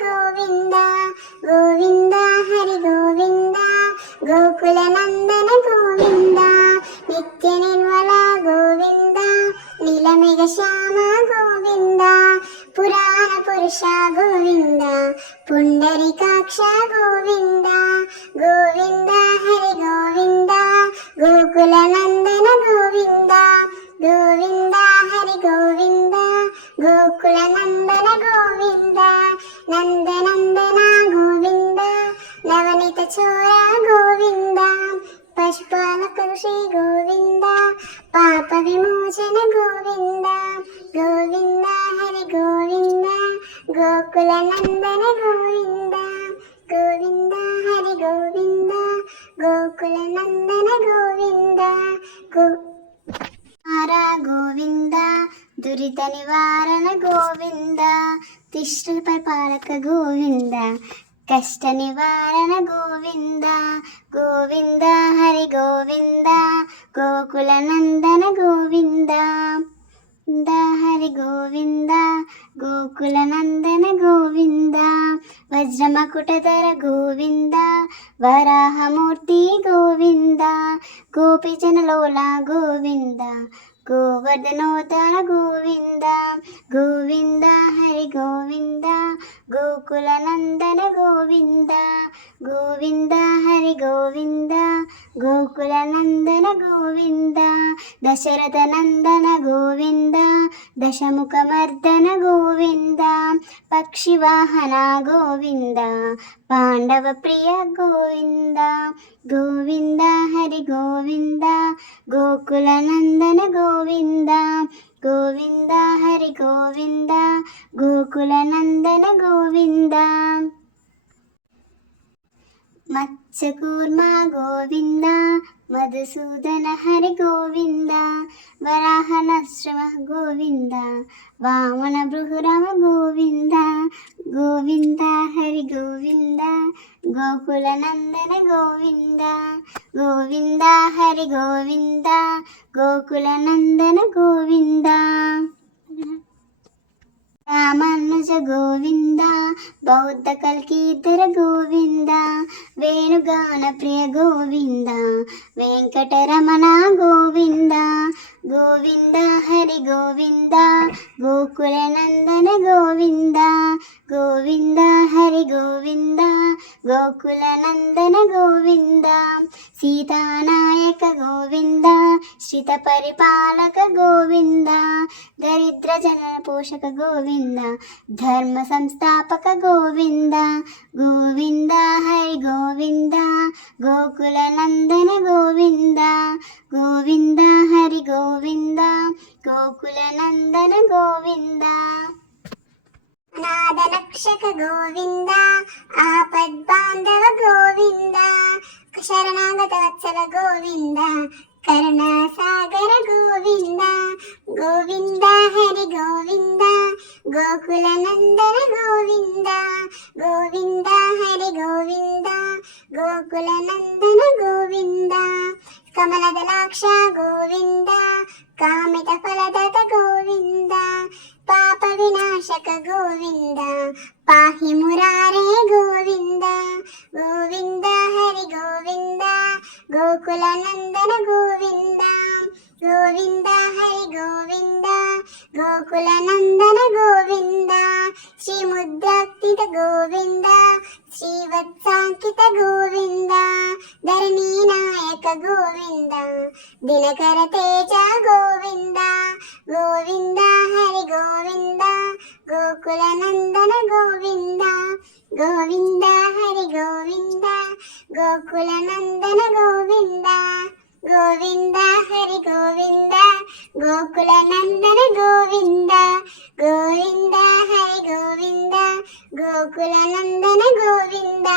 గోవింద గోవింద హరి గోవింద గోకుల నందన గోవింద నిత్య నిర్మల గోవింద నీలమేఘ శ్యామ గోవింద పురాణ పురుష గోవింద పుండరీకాక్ష గోవింద గోవింద హరి గోవింద గోకుల నందన గోవింద గోవింద హరి గోవింద గోకుల నందన గోవింద నందనందన గోవింద నవనీత చోర గోవింద పశుపాలక శ్రీ గోవింద పాప విమోచన గోవింద గోవింద హరి గోవింద గోకుల నందన గోవింద గోవింద హరి గోవింద గోకుల నందన గోవింద గోవింద దురిత నివారణ గోవింద తిష్ట పరిపాలక గోవింద కష్ట నివారణ గోవింద గోవింద హరి గోవింద గోకుల నందన గోవింద హరి గోవింద గోకుల నందన గోవింద వజ్రమకుటధర గోవింద వరాహమూర్తి గోవింద గోపిజనలోల గోవింద గోవర్ధనోత్తర గోవింద గోవింద హరి గోవింద గోకుల నందన గోవింద గోవింద హరి గోవింద గోకుల నందన గోవింద దశరథ నందన గోవింద దశముఖమర్దన గోవింద పక్షివాహన గోవింద పాండవ ప్రియ గోవింద గోవింద హరి గోవింద గోకుల నందన గోవింద గోవింద హరి గోవింద గోకుల నందన గోవింద మత్స్యకూర్మ గోవింద మధుసూదన హరి గోవింద వరాహనశ్రమ గోవింద వామన బృహురమ గోవింద గోవింద హరి గోవింద గోకుల నందన గోవింద గోవింద హరి గోవింద గోకుల నందన గోవింద రామానుజ గోవింద బౌద్ధ కల్కీధర గోవింద వేణుగాన ప్రియ గోవింద వెంకటరమణ గోవింద గోవింద హరి గోవింద గోకుల నందన గోవింద గోవింద హరి గోవింద గోకుల నందన గోవింద సీతానాయక గోవింద శ్రిత పరిపాలక గోవింద దరిద్ర జన పోషక గోవింద ధర్మ సంస్థాపక గోవింద గోవింద హరి గోవింద గోకుల నందన గోవింద గోవింద హరి గోవింద గోకుల నందన గోవింద నాదరక్షక గోవింద ఆపద్బాంధవ గోవింద శరణాగత వత్సల గోవింద కరుణాసాగర గోవింద గోవింద హరి గోవింద గోకుల నందన గోవింద గోవింద హరి గోవింద గోకుల నందన గోవింద కమలదలాక్ష గోవింద కామిత ఫలదత గోవింద పాప వినాశక గోవింద పాహి మురారే గోవింద గోవింద హరి గోవింద గోకుల నందన గోవింద గోవింద హరి గోవింద గోకుల నందన గోవింద శ్రీ ముద్రాక్తిత గోవింద శ్రీవత్సాంకిత గోవింద ధరణీ నాయక గోవింద దినకర తేజ గోవింద గోవింద హరి గోవింద గోకుల నందన గోవింద గోవింద హరి గోవింద గోకుల నందన గోవింద గోవింద హరి గోవింద గోకుల నందన గోవింద గోవింద హరి గోవింద గోకుల నందన గోవింద